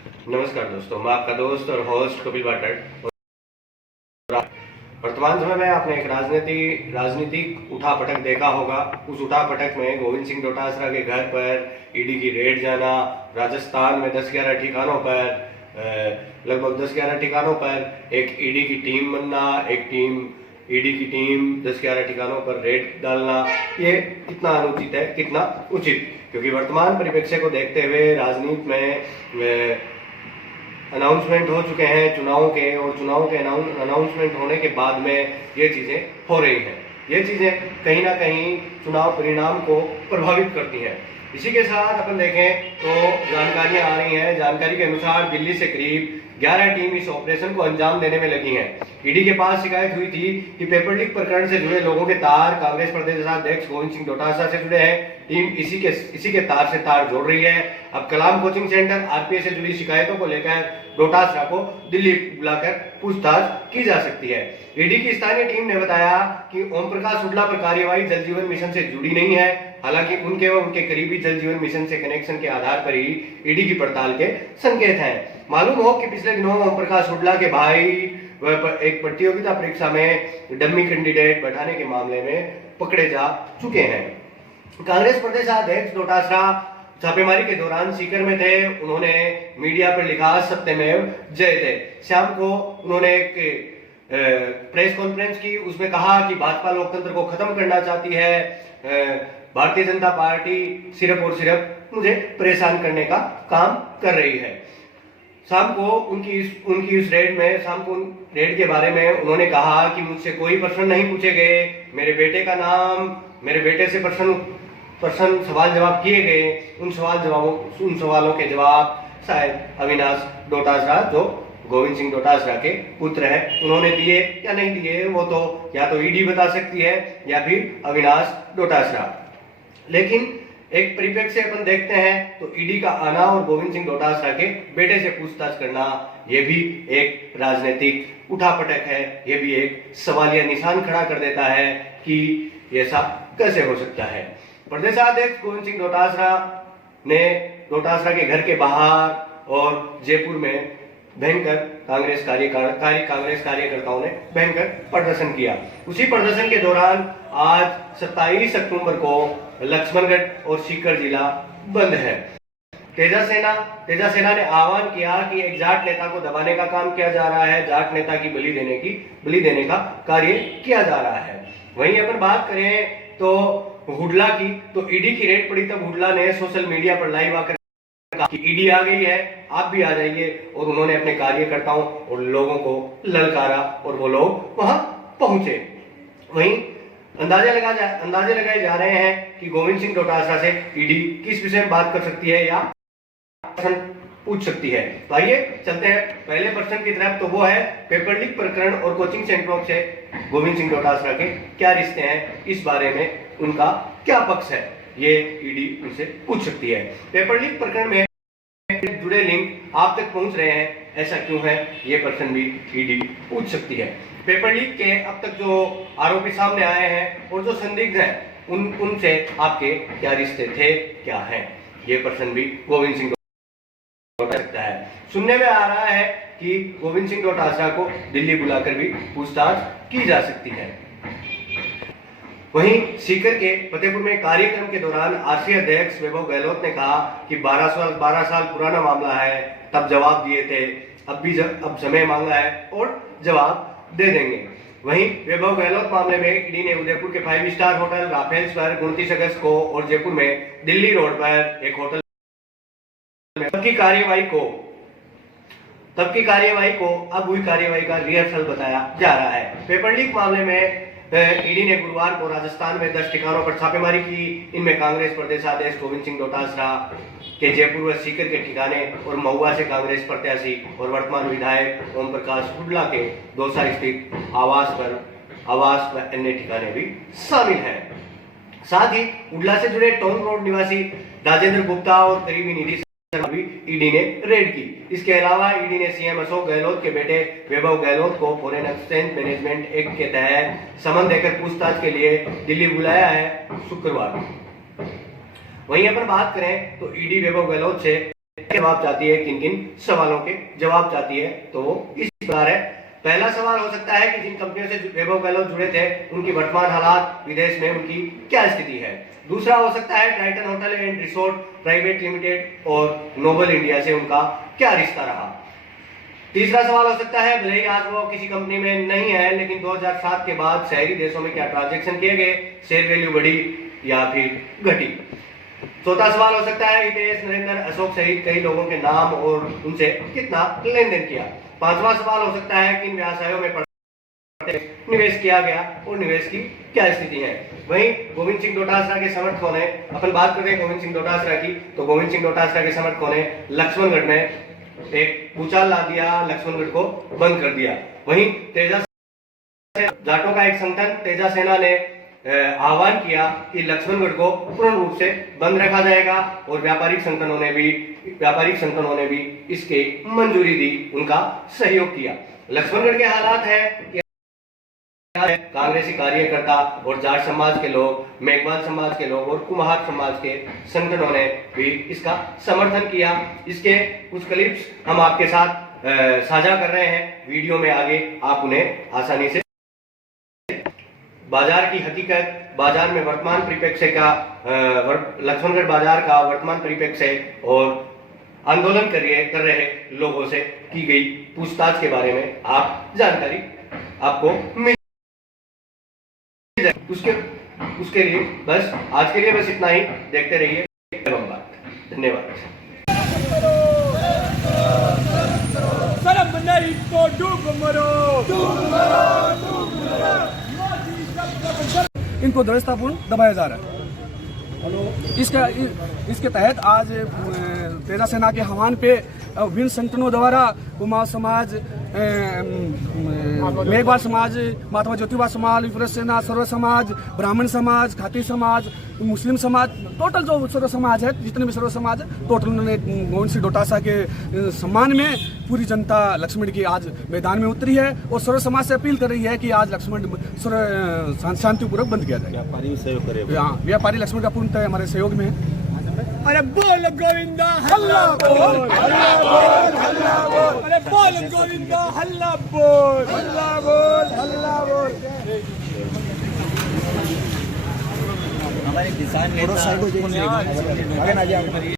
नमस्कार दोस्तों, मैं आपका दोस्त और होस्ट कपिल भाटड़। वर्तमान समय में आपने एक राजनीतिक उठापटक देखा होगा। उस उठापटक में गोविंद सिंह डोटासरा के घर पर ईडी की रेड जाना, राजस्थान में 10-11 ठिकानों पर लगभग 10-11 ठिकानों पर एक ईडी की टीम बनना, ईडी की टीम 10-11 ठिकानों पर रेड डालना, ये कितना अनुचित है, कितना उचित। क्योंकि वर्तमान परिप्रेक्ष्य को देखते हुए राजनीति में अनाउंसमेंट हो चुके हैं चुनाव के, और चुनाव के अनाउंसमेंट होने के बाद में ये चीज़ें हो रही हैं। ये चीज़ें कहीं ना कहीं चुनाव परिणाम को प्रभावित करती हैं। इसी के साथ अपन देखें तो जानकारियां आ रही हैं। जानकारी के अनुसार दिल्ली से करीब 11 टीम इस ऑपरेशन को अंजाम देने में लगी हैं। ईडी के पास शिकायत हुई थी कि पेपर लीक प्रकरण से जुड़े लोगों के तार कांग्रेस प्रदेश अध्यक्ष गोविंद सिंह डोटासरा से जुड़े हैं। टीम इसी के तार से तार जोड़ रही है। अब कलाम कोचिंग सेंटर आरपीएस से जुड़ी शिकायतों को लेकर डोटासरा को दिल्ली बुलाकर पूछताछ की जा सकती है। ईडी की स्थानीय टीम ने बताया कि ओम प्रकाश हुड्डा पर कार्यवाही जल जीवन मिशन से जुड़ी नहीं है। हालांकि उनके व उनके करीबी जल जीवन मिशन से कनेक्शन के आधार पर ही ईडी की पड़ताल के संकेत हैं। मालूम हो कि पिछले दिनों ओम प्रकाश हुड्डा के भाई एक प्रतियोगिता परीक्षा में डमी कैंडिडेट बैठाने के मामले में पकड़े जा चुके हैं। कांग्रेस प्रदेश अध्यक्ष डोटासरा छापेमारी के दौरान सीकर में थे। उन्होंने मीडिया पर लिखा सत्यमेव जयते। शाम को उन्होंने एक प्रेस कॉन्फ्रेंस की, उसमें कहा कि भाजपा लोकतंत्र को खत्म करना चाहती है। भारतीय जनता पार्टी सिर्फ और सिर्फ मुझे परेशान करने का काम कर रही है। शाम को उनकी इस रेड के बारे में उन्होंने कहा कि मुझसे कोई प्रश्न नहीं पूछे गए। मेरे बेटे का नाम, मेरे बेटे से प्रश्न सवाल जवाब किए गए। उन सवालों के जवाब शायद अविनाश डोटासरा, जो गोविंद सिंह डोटासरा के पुत्र है, उन्होंने दिए या नहीं दिए, वो तो या तो ईडी बता सकती है या फिर अविनाश डोटासरा। लेकिन एक परिप्रेक्ष्य अपन देखते हैं तो ईडी का आना और गोविंद सिंह डोटासरा के बेटे से पूछताछ करना, यह भी एक राजनीतिक उठापटक है। यह भी एक सवालिया निशान खड़ा कर देता है कि ऐसा कैसे हो सकता है। प्रदेशाध्यक्ष गोविंद सिंह डोटासरा ने डोटासरा के घर के बाहर और जयपुर में भयंकर कांग्रेस कार्यकर्ताओं ने भयंकर प्रदर्शन किया। उसी प्रदर्शन के दौरान आज 27 अक्टूबर को लक्ष्मणगढ़ और सीकर जिला बंद है। तेजा सेना ने आह्वान किया कि एक जाट नेता को दबाने का काम किया जा रहा है, जाट नेता की बलि देने का कार्य किया जा रहा है। वहीं अपन बात करें तो हुड्डा की, तो ईडी की रेड पड़ी तब हुड्डा ने सोशल मीडिया पर लाइव आकर कि ईडी आ गई है, आप भी आ जाइए, और उन्होंने अपने कार्यकर्ताओं और लोगों को ललकारा और वो लोग वहां पहुंचे। वहीं अंदाजे लगाए जा रहे हैं कि गोविंद सिंह डोटासरा से ईडी किस विषय में बात कर सकती है या प्रश्न पूछ सकती है। तो आइए चलते हैं पहले प्रश्न की तरफ। तो वो है पेपर लीक प्रकरण और कोचिंग सेंटरों से गोविंद सिंह डोटासरा के क्या रिश्ते हैं, इस बारे में उनका क्या पक्ष है, ये ईडी उनसे पूछ सकती है। पेपर लीक प्रकरण में जुड़े लिंक आप तक पहुंच रहे हैं, ऐसा क्यों है, ये प्रश्न भी ईडी पूछ सकती है। पेपर लीक के अब तक जो आरोपी सामने आए हैं और जो संदिग्ध हैं, उनसे आपके क्या रिश्ते थे, क्या हैं, ये प्रश्न भी गोविंद सिंह सकता है। सुनने में आ रहा है कि गोविंद सिंह डोटासरा को दिल्ली बुलाकर भी पूछताछ की जा सकती है। वहीं सीकर के फतेहपुर में कार्यक्रम के दौरान आरसी अध्यक्ष वैभव गहलोत ने कहा कि 12 साल पुराना मामला है, तब जवाब दिए थे, अब समय मांगा है और जवाब दे देंगे। वहीं वैभव गहलोत मामले में ईडी ने उदयपुर के 5 स्टार होटल राफेल्स पर 29 अगस्त को और जयपुर में दिल्ली रोड पर एक होटल तब की कार्यवाही को अब हुई कार्यवाही का रिहर्सल बताया जा रहा है। पेपर लीक मामले में ईडी ने गुरुवार को राजस्थान में 10 ठिकानों पर छापेमारी की। इनमें कांग्रेस प्रदेशाध्यक्ष गोविंद सिंह डोटासरा के जयपुर व सीकर के ठिकाने और महुआ से कांग्रेस प्रत्याशी और वर्तमान विधायक ओम प्रकाश हुड्डा के दौसा स्थित आवास व अन्य ठिकाने भी शामिल हैं। साथ ही हुड्डा से जुड़े टाउन रोड निवासी राजेंद्र गुप्ता और करीबी निधि भी ईडी ने रेड की। इसके अलावा ईडी ने सीएम अशोक गहलोत के बेटे वैभव गहलोत को फॉरेन एक्सचेंज मैनेजमेंट एक्ट के तहत समन देकर पूछताछ के लिए दिल्ली बुलाया है शुक्रवार। वहीं अपन बात करें तो ईडी वैभव गहलोत से जवाब चाहती है, किन किन सवालों के जवाब चाहती है, तो इस प्रकार है। पहला सवाल हो सकता है कि जिन कंपनियों से वैभव गहलोत जुड़े थे उनकी वर्तमान हालात, विदेश में उनकी क्या स्थिति है। दूसरा हो सकता है Titan hotel and resort private limited और नोबल इंडिया से उनका क्या रिश्ता रहा। तीसरा सवाल हो सकता है भले ही आज वो किसी कंपनी में नहीं है, लेकिन 2007 के बाद शहरी देशों में क्या ट्रांजैक्शन किए गए, शेयर वैल्यू बढ़ी या फिर घटी। चौथा सवाल हो सकता है हितेश, नरेंद्र, अशोक सहित कई लोगों के नाम और उनसे कितना लेन देन किया। पांचवा सवाल हो सकता है किन व्यवसायों में निवेश किया गया और निवेश की क्या स्थिति है। वहीं गोविंद सिंह डोटासरा के समर्थकों ने, अपन बात करें गोविंद सिंह डोटासरा की, तो गोविंद सिंह डोटासरा के समर्थकों ने लक्ष्मणगढ़ में एक भूचाल ला दिया, लक्ष्मणगढ़ को बंद कर दिया। वहीं तेजा जाटों का एक संगठन तेजा सेना ने आह्वान किया कि लक्ष्मणगढ़ को पूर्ण रूप से बंद रखा जाएगा और व्यापारिक संगठनों ने भी इसके मंजूरी दी, उनका सहयोग किया। लक्ष्मणगढ़ के हालात है कि कांग्रेसी कार्यकर्ता और जाट समाज के लोग, मेघवाल समाज के लोग और कुम्हार समाज के संगठनों ने भी इसका समर्थन किया। इसके कुछ क्लिप्स हम आपके साथ साझा कर रहे हैं वीडियो में, आगे आप उन्हें आसानी से। बाजार की हकीकत, बाजार में वर्तमान परिप्रेक्ष्य का, लक्ष्मणगढ़ बाजार का वर्तमान परिप्रेक्ष्य और आंदोलन कर रहे लोगों से की गई पूछताछ के बारे में आप जानकारी आपको मिल उसके लिए बस आज के लिए बस इतना ही। देखते रहिए एवं बात। धन्यवाद। इनको दृढ़तापूर्ण दबाया जा रहा है। इसके तहत आज तेजा सेना के आह्वान पे विभिन्न संगठनों द्वारा कुमार समाज, मेघवाल समाज, महात्मा ज्योतिबा समाज, विप्र सेना, सर्व समाज, ब्राह्मण समाज, खाती समाज, मुस्लिम समाज, टोटल जो सर्व समाज है, जितने भी सर्व समाज है, टोटल उन्होंने गोविंद सिंह डोटासरा के सम्मान में पूरी जनता लक्ष्मण की आज मैदान में उतरी है और सर्व समाज से अपील कर रही है कि आज लक्ष्मण शांतिपूर्वक बंद किया जाए। व्यापारी सहयोग करे, व्यापारी लक्ष्मण का पूर्णतः हमारे सहयोग में है। अरे बोल गोविंदा हल्ला बोल, हल्ला बोल, हल्ला बोल, अरे बोल गोविंदा हल्ला बोल, हल्ला बोल, हल्ला बोल। हमारे किसान नेता